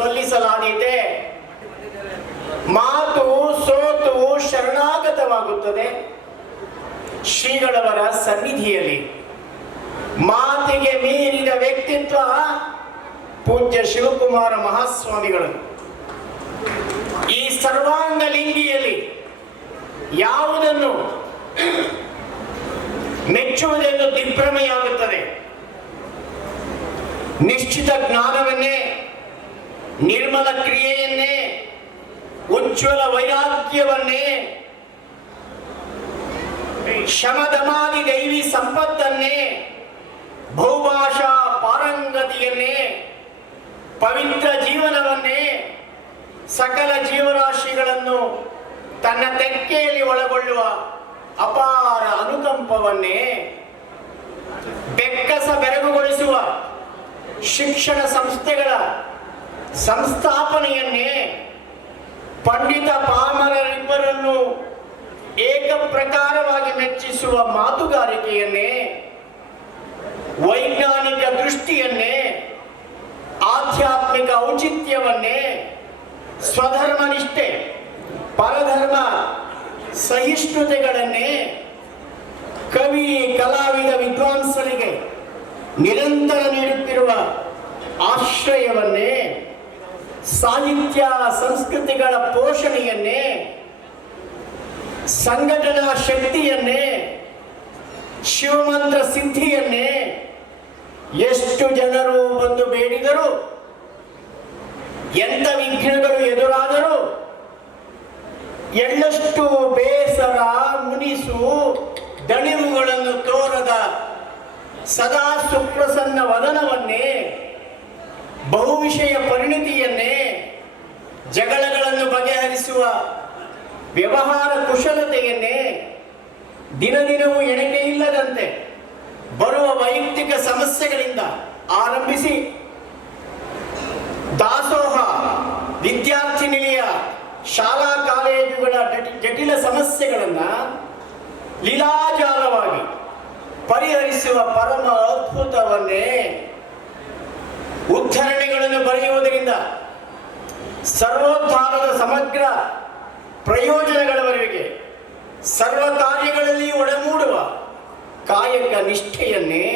ಸಲ್ಲಿಸಲಾದೀತೆ ಮಾತು, ಸೋತು ಶರಣಾಗತವಾಗುತ್ತದೆ. ಶ್ರೀಗಳವರ ಸನ್ನಿಧಿಯಲ್ಲಿ ಮಾತಿಗೆ ಮೀರಿದ ವ್ಯಕ್ತಿತ್ವ ಪೂಜ್ಯ ಶಿವಕುಮಾರ ಮಹಾಸ್ವಾಮಿಗಳು. ಈ ಸರ್ವಾಂಗ ಲಿಂಗಿಯಲ್ಲಿ ಯಾವುದನ್ನು ಮೆಚ್ಚುವುದೆಂದು ದಿಗ್ಭ್ರಮೆಯಾಗುತ್ತದೆ. ನಿಶ್ಚಿತ ಜ್ಞಾನವನ್ನೇ ನಿರ್ಮಲ ಕ್ರಿಯೆಯನ್ನೇ, ಉಜ್ವಲ ವೈರಾಗ್ಯವನ್ನೇ ಶಮದಮಾದಿ ದೈವಿ ಸಂಪತ್ತನ್ನೇ, ಬಹುಭಾಷಾ ಪಾರಂಗತಿಯನ್ನೇ, ಪವಿತ್ರ ಜೀವನವನ್ನೇ, ಸಕಲ ಜೀವರಾಶಿಗಳನ್ನು ತನ್ನ ತೆಕ್ಕೆಯಲ್ಲಿ ಒಳಗೊಳ್ಳುವ ಅಪಾರ ಅನುಕಂಪವನ್ನೇ, ಬೆಕ್ಕಸ ಬೆರಗುಗೊಳಿಸುವ ಶಿಕ್ಷಣ ಸಂಸ್ಥೆಗಳ ಸಂಸ್ಥಾಪನೆಯನ್ನೇ ಪಂಡಿತ ಪಾಮರರಿಬ್ಬರನ್ನು ಏಕಪ್ರಕಾರವಾಗಿ ಮೆಚ್ಚಿಸುವ ಮಾತುಗಾರಿಕೆಯನ್ನೇ, ವೈಜ್ಞಾನಿಕ ದೃಷ್ಟಿಯನ್ನೇ, ಆಧ್ಯಾತ್ಮಿಕ ಔಚಿತ್ಯವನ್ನೇ ಸ್ವಧರ್ಮ ನಿಷ್ಠೆ ಪರಧರ್ಮ ಸಹಿಷ್ಣುತೆಗಳನ್ನೇ ಕವಿ, ಕಲಾವಿದ, ವಿದ್ವಾಂಸರಿಗೆ ನಿರಂತರ ನೀಡುತ್ತಿರುವ ಆಶ್ರಯವನ್ನೇ ಸಾಹಿತ್ಯ ಸಂಸ್ಕೃತಿಗಳ ಪೋಷಣೆಯನ್ನೇ, ಸಂಘಟನಾ ಶಕ್ತಿಯನ್ನೇ, ಶಿವಮಂತ್ರ ಸಿದ್ಧಿಯನ್ನೇ ಎಷ್ಟು ಜನರು ಬಂದು ಬೇಡಿದರು, ಎಂತ ವಿಘ್ನಗಳು ಎದುರಾದರು, ಎಳ್ಳಷ್ಟು ಬೇಸರ ಮುನಿಸು ದಣಿವುಗಳನ್ನು ತೋರದ ಸದಾ ಸುಪ್ರಸನ್ನ ವದನವನ್ನೇ ಬಹುವಿಷಯ ಪರಿಣಿತಿಯನ್ನೇ ಜಗಳಗಳನ್ನು ಬಗೆಹರಿಸುವ ವ್ಯವಹಾರ ಕುಶಲತೆಯನ್ನೇ ದಿನ ದಿನವೂ ಎಣಿಕೆ ಇಲ್ಲದಂತೆ ಬರುವ ವೈಯಕ್ತಿಕ ಸಮಸ್ಯೆಗಳಿಂದ ಆರಂಭಿಸಿ ದಾಸೋಹ, ವಿದ್ಯಾರ್ಥಿ ನಿಲಯ, ಶಾಲಾ ಕಾಲೇಜುಗಳ ಜಟಿ- ಜಟಿಲ ಸಮಸ್ಯೆಗಳನ್ನ ಲೀಲಾಜಾಲವಾಗಿ ಪರಿಹರಿಸುವ ಪರಮ ಅದ್ಭುತವನ್ನೇ ಉದ್ಧರಣೆಗಳನ್ನು ಬರೆಯುವುದರಿಂದ ಸರ್ವೋತ್ಥಾನದ ಸಮಗ್ರ ಪ್ರಯೋಜನಗಳವರೆಗೆ ಸರ್ವ ಕಾರ್ಯಗಳಲ್ಲಿ ಒಳಮೂಡುವ ಕಾಯಕ ನಿಷ್ಠೆಯನ್ನೇ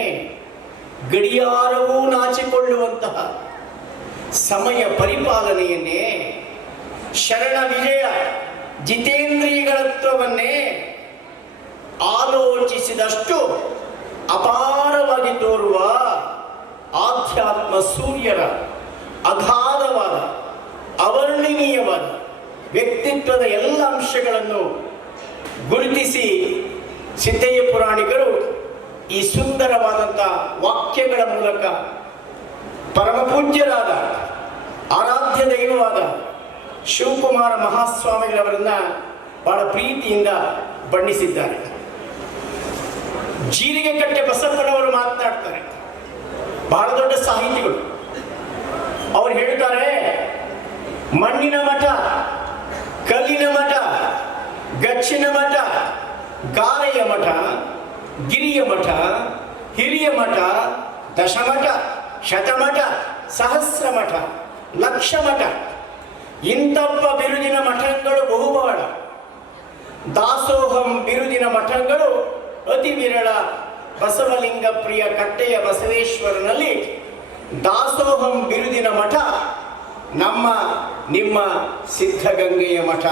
ಗಡಿಯಾರವೂ ನಾಚಿಕೊಳ್ಳುವಂತಹ ಸಮಯ ಪರಿಪಾಲನೆಯನ್ನೇ ಶರಣ ವಿಜಯ ಜಿತೇಂದ್ರಿಯಗಳತ್ವವನ್ನೇ ಆಲೋಚಿಸಿದಷ್ಟು ಅಪಾರವಾಗಿ ತೋರುವ ಆಧ್ಯಾತ್ಮ ಸೂರ್ಯರ ಅಗಾಧವಾದ, ಅವರ್ಣನೀಯವಾದ ವ್ಯಕ್ತಿತ್ವದ ಎಲ್ಲ ಅಂಶಗಳನ್ನು ಗುರುತಿಸಿ ಸಿದ್ದಯ್ಯ ಪುರಾಣಿಕರು ಈ ಸುಂದರವಾದಂಥ ವಾಕ್ಯಗಳ ಮೂಲಕ ಪರಮಪೂಜ್ಯರಾದ ಆರಾಧ್ಯ ದೈವವಾದ ಶಿವಕುಮಾರ ಮಹಾಸ್ವಾಮಿಗಳವರನ್ನ ಬಹಳ ಪ್ರೀತಿಯಿಂದ ಬಣ್ಣಿಸಿದ್ದಾರೆ. ಜೀರಿಗೆ ಕಟ್ಟೆ ಬಸಪ್ಪನವರು ಮಾತನಾಡ್ತಾರೆ. ಬಹಳ ದೊಡ್ಡ ಸಾಹಿತಿಗಳು. ಅವ್ರು ಹೇಳ್ತಾರೆ, ಮಣ್ಣಿನ ಮಠ, ಕಲ್ಲಿನ ಮಠ, ಗಚ್ಚಿನ ಮಠ, ಗಾರೆಯ ಮಠ, ಗಿರಿಯ ಮಠ, ಹಿರಿಯ ಮಠ, ದಶಮಠ, ಶತಮಠ, ಸಹಸ್ರ ಮಠ, ಲಕ್ಷ ಮಠ. ಇಂತಪ್ಪ ಬಿರುದಿನ ಮಠಗಳು ಬಹುಬಹಳ ದಾಸೋಹಂ ಬಿರುದಿನ ಮಠಗಳು ಅತಿ ವಿರಳ ಬಸವಲಿಂಗ ಪ್ರಿಯ ಕಟ್ಟೆಯ ಬಸವೇಶ್ವರನಲ್ಲಿ ದಾಸೋಹಂ ಬಿರುದಿನ ಮಠ, ನಮ್ಮ, ನಿಮ್ಮ ಸಿದ್ಧಗಂಗೆಯ ಮಠ.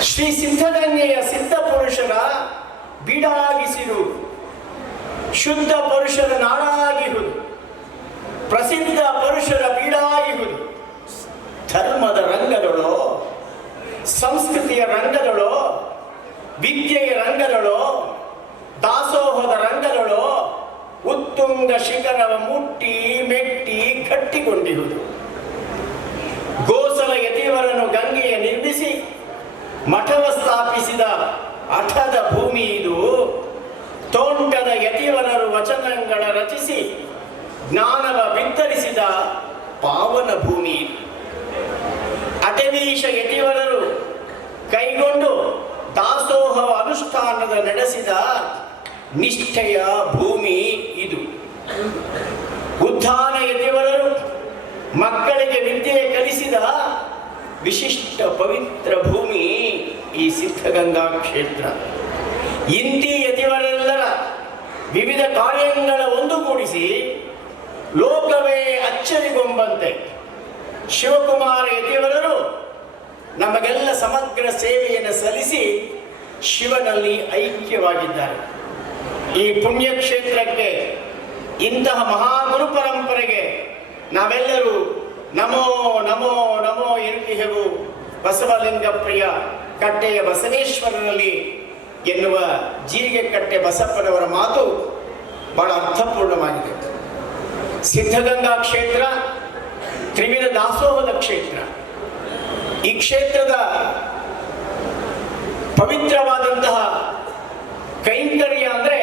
ಶ್ರೀ ಸಿದ್ಧಗಂಗೆಯ ಸಿದ್ಧ ಪುರುಷರ ಬೀಡಾಗಿಸಿರು. ಶುದ್ಧ ಪುರುಷರ ನಾಡಾಗಿರು ಪ್ರಸಿದ್ಧ ಪುರುಷರ ಬೀಡಾಗಿರುವುದು ಧರ್ಮದ ರಂಗದೊಳೋ, ಸಂಸ್ಕೃತಿಯ ರಂಗದೊಳೋ ವಿದ್ಯೆಯ ರಂಗಗಳು ದಾಸೋಹದ ರಂಗಗಳು ಉತ್ತುಂಗ ಶಿಖರವ ಮುಟ್ಟಿ ಮೆಟ್ಟಿ ಕಟ್ಟಿಕೊಂಡಿರುವುದು. ಗೋಸಲ ಯತಿಯವರನ್ನು ಗಂಗೆಯ ನಿರ್ಮಿಸಿ, ಮಠವ ಸ್ಥಾಪಿಸಿದ ಅಠದ ಭೂಮಿ ಇದು. ತೋಂಟದ ಯತಿವರರು ವಚನಗಳ ರಚಿಸಿ, ಜ್ಞಾನವ ಬಿತ್ತರಿಸಿದ ಪಾವನ ಭೂಮಿ. ಅಟವೀಶ ಯತಿವರರು ಕೈಗೊಂಡು ದಾಸೋಹ ಅನುಷ್ಠಾನದ ನಡೆಸಿದ ನಿಷ್ಠೆಯ ಭೂಮಿ ಇದು. ಉದ್ಧಾನ ಯತಿವರರು ಮಕ್ಕಳಿಗೆ ವಿದ್ಯೆ ಕಲಿಸಿದ ವಿಶಿಷ್ಟ ಪವಿತ್ರ ಭೂಮಿ ಈ ಸಿದ್ಧಗಂಗಾ ಕ್ಷೇತ್ರ. ಇಂತಿ ಯತಿವರೆಲ್ಲರ ವಿವಿಧ ಕಾರ್ಯಗಳ ಒಂದುಗೂಡಿಸಿ ಲೋಕವೇ ಅಚ್ಚರಿಗೊಂಬಂತೆ. ಶಿವಕುಮಾರ ಯತಿವರರು ನಮಗೆಲ್ಲ ಸಮಗ್ರ ಸೇವೆಯನ್ನು ಸಲ್ಲಿಸಿ ಶಿವನಲ್ಲಿ ಐಕ್ಯವಾಗಿದ್ದಾರೆ. ಈ ಪುಣ್ಯಕ್ಷೇತ್ರಕ್ಕೆ ಇಂತಹ ಮಹಾಗುರು ಪರಂಪರೆಗೆ ನಾವೆಲ್ಲರೂ ನಮೋ ನಮೋ ನಮೋ ಬಸವಲಿಂಗ ಪ್ರಿಯ ಕಟ್ಟೆಯ ಬಸವೇಶ್ವರನಲ್ಲಿ ಎನ್ನುವ ಜೀರಿಗೆ ಕಟ್ಟೆ ಬಸಪ್ಪನವರ ಮಾತು ಬಹಳ ಅರ್ಥಪೂರ್ಣವಾಗಿದೆ. ಸಿದ್ಧಗಂಗಾ ಕ್ಷೇತ್ರ, ತ್ರಿವಿಧ ದಾಸೋಹದ ಕ್ಷೇತ್ರ. ಈ ಕ್ಷೇತ್ರದ ಪವಿತ್ರವಾದಂತಹ ಕೈಂಕರ್ಯ ಅಂದರೆ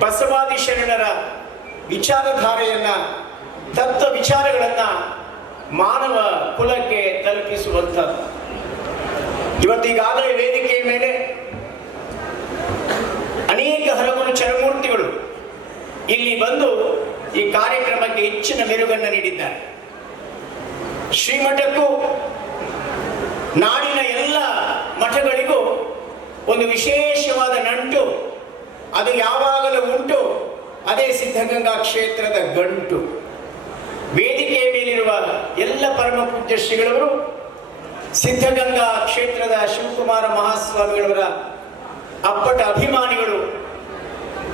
ಬಸವಾದಿ ಶರಣರ ವಿಚಾರಧಾರೆಯನ್ನ, ತತ್ವ ವಿಚಾರಗಳನ್ನ ಮಾನವ ಕುಲಕ್ಕೆ ತಲುಪಿಸುವಂಥದ್ದು. ಇವತ್ತಿಗಾಗಲೇ ವೇದಿಕೆಯ ಮೇಲೆ ಅನೇಕ ಹರಗುರು ಚರಮೂರ್ತಿಗಳು ಇಲ್ಲಿ ಬಂದು ಈ ಕಾರ್ಯಕ್ರಮಕ್ಕೆ ಹೆಚ್ಚಿನ ಮೆರುಗನ್ನು ನೀಡಿದ್ದಾರೆ. ಶ್ರೀಮಠಕ್ಕೂ ನಾಡಿನ ಎಲ್ಲ ಮಠಗಳಿಗೂ ಒಂದು ವಿಶೇಷವಾದ ನಂಟು, ಅದು ಯಾವಾಗಲೂ ಉಂಟು, ಅದೇ ಸಿದ್ಧಗಂಗಾ ಕ್ಷೇತ್ರದ ಗಂಟು. ವೇದಿಕೆಯ ಮೇಲಿರುವ ಎಲ್ಲ ಪರಮ ಪೂಜ್ಯ ಶ್ರೀಗಳವರು, ಸಿದ್ಧಗಂಗಾ ಕ್ಷೇತ್ರದ ಶಿವಕುಮಾರ ಮಹಾಸ್ವಾಮಿಗಳವರ ಅಪ್ಪಟ ಅಭಿಮಾನಿಗಳು,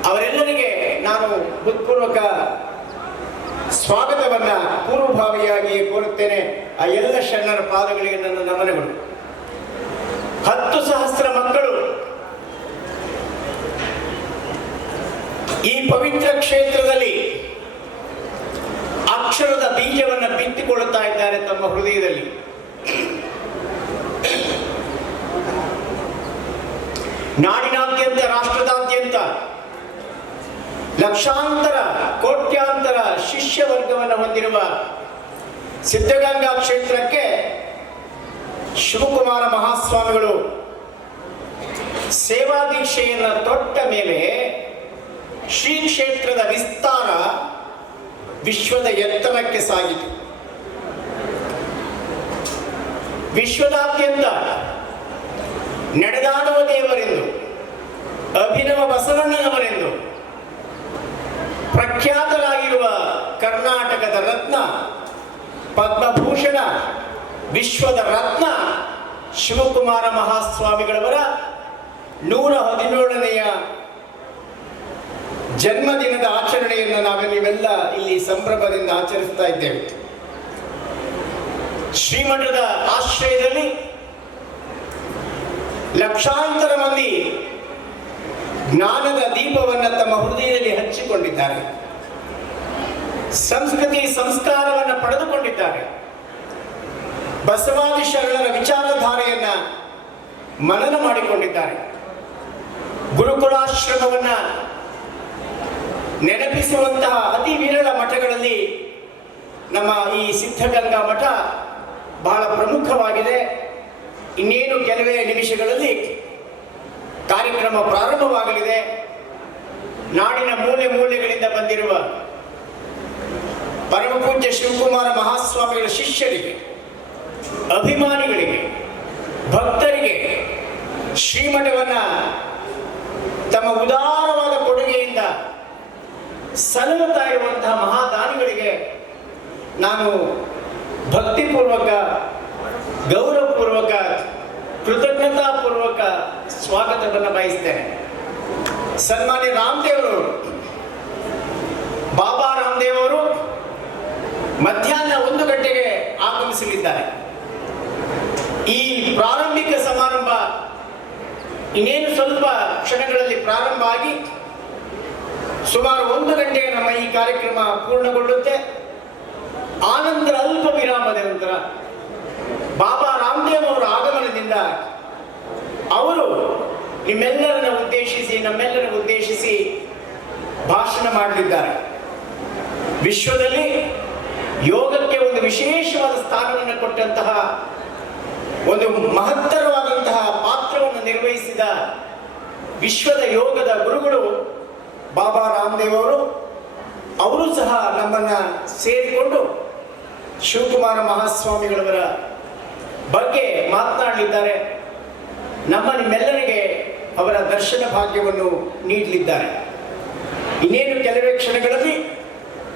ಅವರೆಲ್ಲರಿಗೆ ನಾನು ಹೃತ್ಪೂರ್ವಕ ಸ್ವಾಗತವನ್ನ ಪೂರ್ವಭಾವಿಯಾಗಿ ಕೋರುತ್ತೇನೆ ಆ ಎಲ್ಲ ಶರಣರ ಪಾದಗಳಿಗೆ ನನ್ನ ನಮನಗಳು. ಹತ್ತು ಸಹಸ್ರ ಮಕ್ಕಳು ಈ ಪವಿತ್ರ ಕ್ಷೇತ್ರದಲ್ಲಿ ಅಕ್ಷರದ ಬೀಜವನ್ನು ಬಿತ್ತಿಕೊಳ್ಳುತ್ತಾ ಇದ್ದಾರೆ ತಮ್ಮ ಹೃದಯದಲ್ಲಿ. ನಾಡಿನಾದ್ಯಂತ, ರಾಷ್ಟ್ರದಾದ್ಯಂತ ಲಕ್ಷಾಂತರ, ಕೋಟ್ಯಾಂತರ ಶಿಷ್ಯ ವರ್ಗವನ್ನು ಹೊಂದಿರುವ ಸಿದ್ಧಗಂಗಾ ಕ್ಷೇತ್ರಕ್ಕೆ ಶಿವಕುಮಾರ ಮಹಾಸ್ವಾಮಿಗಳು ಸೇವಾ ದೀಕ್ಷೆಯನ್ನು ತೊಟ್ಟ ಮೇಲೆ ಶ್ರೀ ಕ್ಷೇತ್ರದ ವಿಸ್ತಾರ ವಿಶ್ವದ ಎತ್ತರಕ್ಕೆ ಸಾಗಿತು. ವಿಶ್ವದಾದ್ಯಂತ ನಡೆದಾಡುವ ದೇವರೆಂದು, ಅಭಿನವ ಬಸವಣ್ಣನವರೆಂದು ಪ್ರಖ್ಯಾತರಾಗಿರುವ ಕರ್ನಾಟಕದ ರತ್ನ, ಪದ್ಮಭೂಷಣ, ವಿಶ್ವದ ರತ್ನ ಶಿವಕುಮಾರ ಮಹಾಸ್ವಾಮಿಗಳವರ ನೂರ ಹದಿನೇಳನೆಯ ಜನ್ಮದಿನದ ಆಚರಣೆಯನ್ನು ನಾವು ನೀವೆಲ್ಲ ಇಲ್ಲಿ ಸಂಭ್ರಮದಿಂದ ಆಚರಿಸ್ತಾ ಇದ್ದೇವೆ. ಶ್ರೀಮಠದ ಆಶ್ರಯದಲ್ಲಿ ಲಕ್ಷಾಂತರ ಮಂದಿ ಜ್ಞಾನದ ದೀಪವನ್ನು ತಮ್ಮ ಹೃದಯದಲ್ಲಿ ಹಂಚಿಕೊಂಡಿದ್ದಾರೆ ಸಂಸ್ಕೃತಿ ಸಂಸ್ಕಾರವನ್ನು ಪಡೆದುಕೊಂಡಿದ್ದಾರೆ. ಬಸವಾದಿ ಶರಣರ ವಿಚಾರಧಾರೆಯನ್ನ ಮನನ ಮಾಡಿಕೊಂಡಿದ್ದಾರೆ. ಗುರುಕುಲಾಶ್ರಮವನ್ನ ನೆನಪಿಸುವಂತಹ ಅತಿ ವಿರಳ ಮಠಗಳಲ್ಲಿ ನಮ್ಮ ಈ ಸಿದ್ಧಗಂಗಾ ಮಠ ಬಹಳ ಪ್ರಮುಖವಾಗಿದೆ. ಇನ್ನೇನು ಕೆಲವೇ ನಿಮಿಷಗಳಲ್ಲಿ ಕಾರ್ಯಕ್ರಮ ಪ್ರಾರಂಭವಾಗಲಿದೆ. ನಾಡಿನ ಮೂಲೆ ಮೂಲೆಗಳಿಂದ ಬಂದಿರುವ ಪರಮಪೂಜ್ಯ ಶಿವಕುಮಾರ ಮಹಾಸ್ವಾಮಿಗಳ ಶಿಷ್ಯರಿಗೆ, ಅಭಿಮಾನಿಗಳಿಗೆ, ಭಕ್ತರಿಗೆ ಶ್ರೀಮಠವನ್ನ ತಮ್ಮ ಉದಾರವಾದ ಕೊಡುಗೆಯಿಂದ ಸಲಹುತ್ತಾ ಇರುವಂತಹ ಮಹಾದಾನಿಗಳಿಗೆ ನಾನು ಭಕ್ತಿಪೂರ್ವಕ ಗೌರವಪೂರ್ವಕ ಕೃತಜ್ಞತಾಪೂರ್ವಕ ಸ್ವಾಗತವನ್ನು ಬಯಸ್ತೇನೆ. ಸನ್ಮಾನ್ಯ ರಾಮದೇವರು ಬಾಬಾ ರಾಮದೇವ್ ಅವರು ಮಧ್ಯಾಹ್ನ ಒಂದು ಗಂಟೆಗೆ ಆಗಮಿಸಲಿದ್ದಾರೆ. ಈ ಪ್ರಾರಂಭಿಕ ಸಮಾರಂಭ ಇನ್ನೇನು ಸ್ವಲ್ಪ ಕ್ಷಣಗಳಲ್ಲಿ ಪ್ರಾರಂಭ ಆಗಿ ಸುಮಾರು ಒಂದು ಗಂಟೆಗೆ ನಮ್ಮ ಈ ಕಾರ್ಯಕ್ರಮ ಪೂರ್ಣಗೊಳ್ಳುತ್ತೆ. ಆನಂತರ ಅಲ್ಪ ವಿರಾಮದ ನಂತರ ಬಾಬಾ ರಾಮದೇವ್ ಅವರ ಆಗಮನದಿಂದ ಅವರು ನಿಮ್ಮೆಲ್ಲರನ್ನ ಉದ್ದೇಶಿಸಿ ನಮ್ಮೆಲ್ಲರ ಉದ್ದೇಶಿಸಿ ಭಾಷಣ ಮಾಡಲಿದ್ದಾರೆ. ವಿಶ್ವದಲ್ಲಿ ಯೋಗಕ್ಕೆ ಒಂದು ವಿಶೇಷವಾದ ಸ್ಥಾನವನ್ನು ಕೊಟ್ಟಂತಹ ಒಂದು ಮಹತ್ತರವಾದಂತಹ ಪಾತ್ರವನ್ನು ನಿರ್ವಹಿಸಿದ ವಿಶ್ವದ ಯೋಗದ ಗುರುಗಳು ಬಾಬಾ ರಾಮದೇವ್ ಅವರು ಅವರು ಸಹ ನಮ್ಮನ್ನ ಸೇರಿಕೊಂಡು ಶಿವಕುಮಾರ ಮಹಾಸ್ವಾಮಿಗಳವರ ಬಗ್ಗೆ ಮಾತನಾಡಲಿದ್ದಾರೆ. ನಮ್ಮ ನಿಮ್ಮೆಲ್ಲರಿಗೆ ಅವರ ದರ್ಶನ ಭಾಗ್ಯವನ್ನು ನೀಡಲಿದ್ದಾರೆ. ಇನ್ನೇನು ಕೆಲವೇ ಕ್ಷಣಗಳಲ್ಲಿ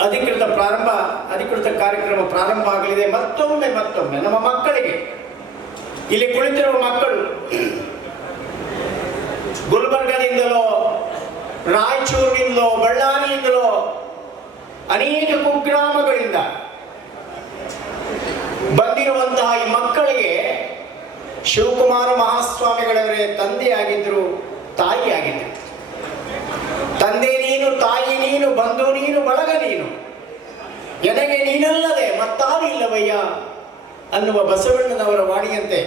ಅಧಿಕೃತ ಪ್ರಾರಂಭ, ಅಧಿಕೃತ ಕಾರ್ಯಕ್ರಮ ಪ್ರಾರಂಭ ಆಗಲಿದೆ. ಮತ್ತೊಮ್ಮೆ ಮತ್ತೊಮ್ಮೆ ನಮ್ಮ ಮಕ್ಕಳಿಗೆ, ಇಲ್ಲಿ ಕುಳಿತಿರುವ ಮಕ್ಕಳು, ಗುಲ್ಬರ್ಗದಿಂದಲೋ, ರಾಯಚೂರಿನಿಂದಲೋ, ಬಳ್ಳಾರಿಯಿಂದಲೋ, ಅನೇಕ ಕುಗ್ರಾಮಗಳಿಂದ ಬಂದಿರುವಂತಹ ಈ ಮಕ್ಕಳಿಗೆ ಶಿವಕುಮಾರ ಮಹಾಸ್ವಾಮಿಗಳವರೇ ತಂದೆಯಾಗಿದ್ದರು, ತಾಯಿಯಾಗಿದ್ದರು. ತಂದೆ ನೀನು, ತಾಯಿ ನೀನು, ಬಂಧು ನೀನು, ಬಳಗ ನೀನು. ಎನಗೆ ನೀನಲ್ಲದೆ ಮತ್ತಾರು ಇಲ್ಲವಯ್ಯ ಅನ್ನುವ ಬಸವಣ್ಣನವರ ವಾಣಿಯಂತೆ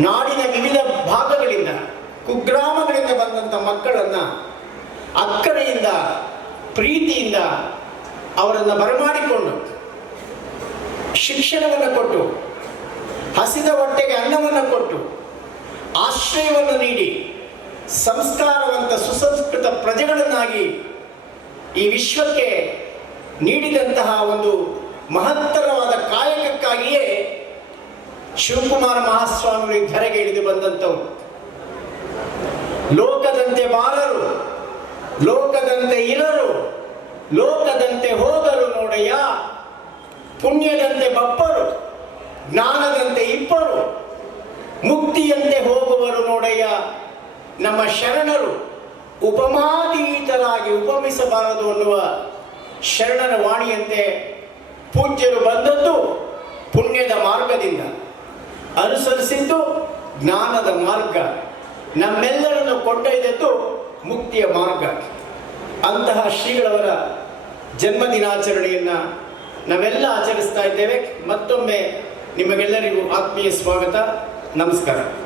ನಾಡಿನ ವಿವಿಧ ಭಾಗಗಳಿಂದ, ಕುಗ್ರಾಮಗಳಿಂದ ಬಂದಂಥ ಮಕ್ಕಳನ್ನ ಅಕ್ಕರೆಯಿಂದ, ಪ್ರೀತಿಯಿಂದ ಅವರನ್ನು ಬರಮಾಡಿಕೊಂಡು ಶಿಕ್ಷಣವನ್ನು ಕೊಟ್ಟು, ಹಸಿದ ಹೊಟ್ಟೆಗೆ ಅನ್ನವನ್ನು ಕೊಟ್ಟು, ಆಶ್ರಯವನ್ನು ನೀಡಿ, ಸಂಸ್ಕಾರವಂತ ಸುಸಂಸ್ಕೃತ ಪ್ರಜೆಗಳನ್ನಾಗಿ ಈ ವಿಶ್ವಕ್ಕೆ ನೀಡಿದಂತಹ ಒಂದು ಮಹತ್ತರವಾದ ಕಾಯಕಕ್ಕಾಗಿಯೇ ಶಿವಕುಮಾರ ಮಹಾಸ್ವಾಮಿಗಳು ಧರೆಗೆ ಇಳಿದು ಬಂದಂಥವು. ಲೋಕದಂತೆ ಬಾರರು, ಲೋಕದಂತೆ ಇರರು, ಲೋಕದಂತೆ ಹೋಗಲು ನೋಡಯ್ಯ. ಪುಣ್ಯದಂತೆ ಬಪ್ಪರು, ಜ್ಞಾನದಂತೆ ಇಪ್ಪರು ಮುಕ್ತಿಯಂತೆ ಹೋಗುವರು ನೋಡಯ್ಯ ನಮ್ಮ ಶರಣರು, ಉಪಮಾತೀತರಾಗಿ ಉಪಮಿಸಬಾರದು ಅನ್ನುವ ಶರಣರ ವಾಣಿಯಂತೆ ಪೂಜ್ಯರು ಬಂದದ್ದು ಪುಣ್ಯದ ಮಾರ್ಗದಿಂದ. ಅನುಸರಿಸಿದ್ದು ಜ್ಞಾನದ ಮಾರ್ಗ. ನಮ್ಮೆಲ್ಲರನ್ನು ಕೊಂಡೊಯ್ದದ್ದು ಮುಕ್ತಿಯ ಮಾರ್ಗ. ಅಂತಹ ಶ್ರೀಗಳವರ ಜನ್ಮದಿನಾಚರಣೆಯನ್ನು ನಾವೆಲ್ಲ ಆಚರಿಸ್ತಾ ಇದ್ದೇವೆ. ಮತ್ತೊಮ್ಮೆ ನಿಮಗೆಲ್ಲರಿಗೂ ಆತ್ಮೀಯ ಸ್ವಾಗತ. ನಮಸ್ಕಾರ.